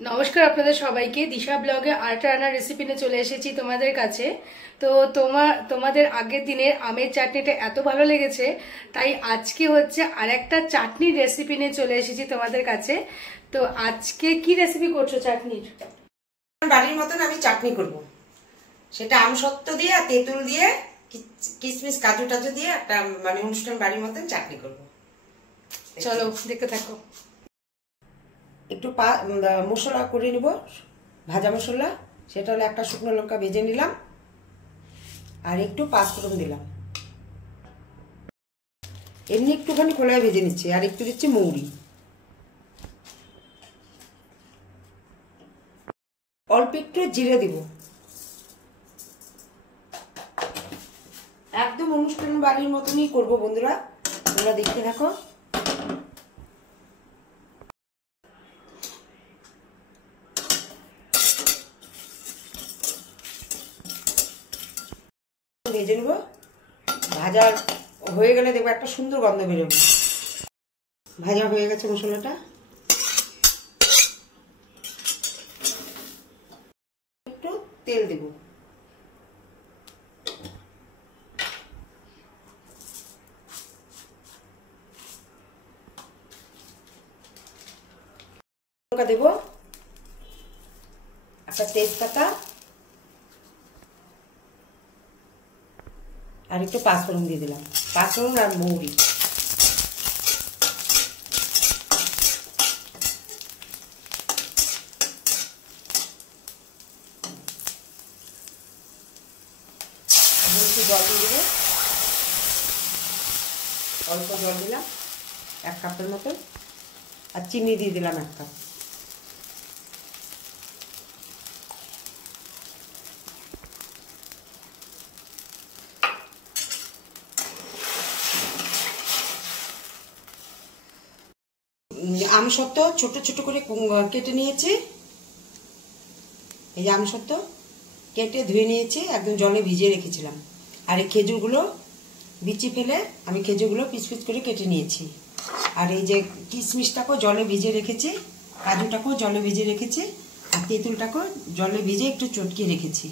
নমস্কার আপনাদের সবাইকে। দিশা ব্লগে আরেকটা রান্নার রেসিপি নিয়ে চলে এসেছি তোমাদের কাছে। তো তোমাদের আগের দিনের আমের চাটনিটা এত ভালো লেগেছে, তাই আজকে হচ্ছে আরেকটা চাটনির রেসিপি নিয়ে চলে এসেছি তোমাদের কাছে। তো আজকে কি রেসিপি করছো চাটনির? বাড়ির মতন আমি চাটনি করব। সেটা আমসত্ত্ব দিয়ে আর তেঁতুল দিয়ে কিশমিশ কাজু টাজু দিয়ে একটা অনুষ্ঠান বাড়ির মতন চাটনি করব। চলো দেখতে থাকো। একটু মশলা করে নিব, ভাজা মশলা। সেটা হলো একটা শুকনো লঙ্কা ভেজে নিলাম আর একটু পাঁচফোড়ন দিলাম। এমনি একটুখানি খোলায় ভেজে নিচ্ছি আর একটু দিচ্ছি মৌরি। অল্প একটু জিরে দিব। একদম অনুষ্ঠান বাড়ির মতনই করব বন্ধুরা, তোমরা দেখতে থাকো। ভেজে নেব, ভাজা হয়ে গেলে দেখবো একটা সুন্দর গন্ধ বেরোবে। ভাজা হয়ে গেছে মশলাটা। একটু তেল দেব। লঙ্কা দেব, একটা তেজপাতা আর একটু পাঁচফোড়ন দিয়ে দিলাম। পাঁচফোড়ন আর মৌরি। একটু জল দিয়ে দেবো, অল্প জল দিলাম 1 কাপের মতন, আর চিনি দিয়ে দিলাম 1 কাপ। আমসত্ত্ব ছোট ছোট করে কেটে নিয়েছি। এই যে আমসত্ত্ব কেটে ধুয়ে নিয়েছি, একদম জলে ভিজিয়ে রেখেছিলাম। আর এই খেজুরগুলো বিচি ফেলে আমি খেজুরগুলো পিস পিস করে কেটে নিয়েছি। আর এই যে কিশমিশটাকেও জলে ভিজিয়ে রেখেছি, কাজুটাকেও জলে ভিজিয়ে রেখেছি, আর তেঁতুলটাকেও জলে ভিজিয়ে একটু চটকিয়ে রেখেছি।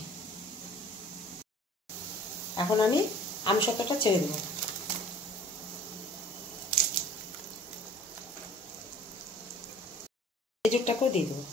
এখন আমি আমসত্ত্বটা ছেড়ে দেবো। খেজুরটাকেও দিয়ে দেবো।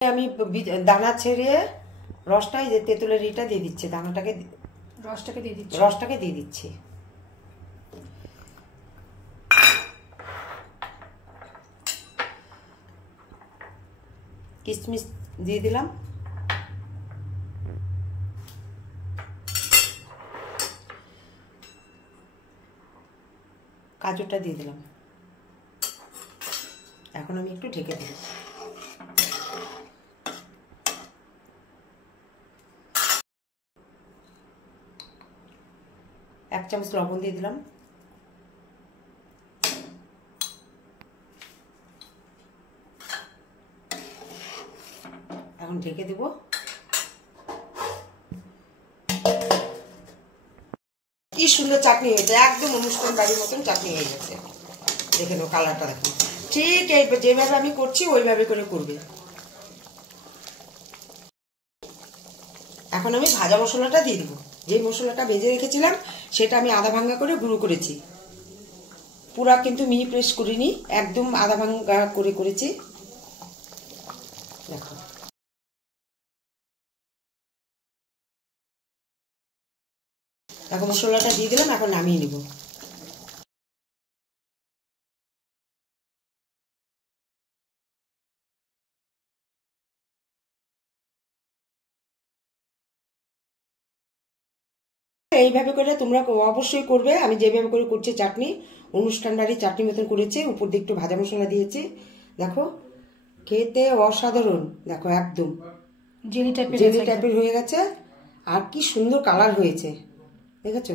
আমি দানা ছেড়ে রসটাই যে তেঁতুলের ইটা দিয়ে দিচ্ছি, রসটাকে দিয়ে দিচ্ছি। কিশমিশ দিয়ে দিলাম, কাজুটা দিয়ে দিলাম। এখন আমি একটু ঢেকে দেব। 1 চামচ লবণ দিয়ে দিলাম। এখন ঢেকে দেব। কি সুন্দর চাটনি হয়েছে, একদম অনুষ্ঠান বাড়ির মতন চাটনি হয়ে গেছে। দেখে নাও কালারটা, দেখো। ঠিক যেভাবে আমি করছি ওইভাবে করে করবে। এখন আমি ভাজা মশলাটা দিয়ে দিব। যে মশলাটা ভেজে রেখেছিলাম সেটা আমি আধা ভাঙ্গা করে গুঁড়ো করেছি। পুরা কিন্তু মিহি প্রেস করিনি, একদম আধা ভাঙ্গা করে করেছি। দেখো, এখন মশলাটা দিয়ে দিলাম। এখন নামিয়ে নিব। এইভাবে করে তোমরা অবশ্যই করবে। আমি যেভাবে করে করছি চাটনি, অনুষ্ঠান বাড়ির চাটনি মতন করেছি। উপর দিয়ে একটু ভাজা মশলা দিয়েছি, দেখো। খেতে অসাধারণ। দেখো একদম জেলি টাইপের জেলি টাইপের হয়ে গেছে, আর কি সুন্দর কালার হয়েছে দেখেছো।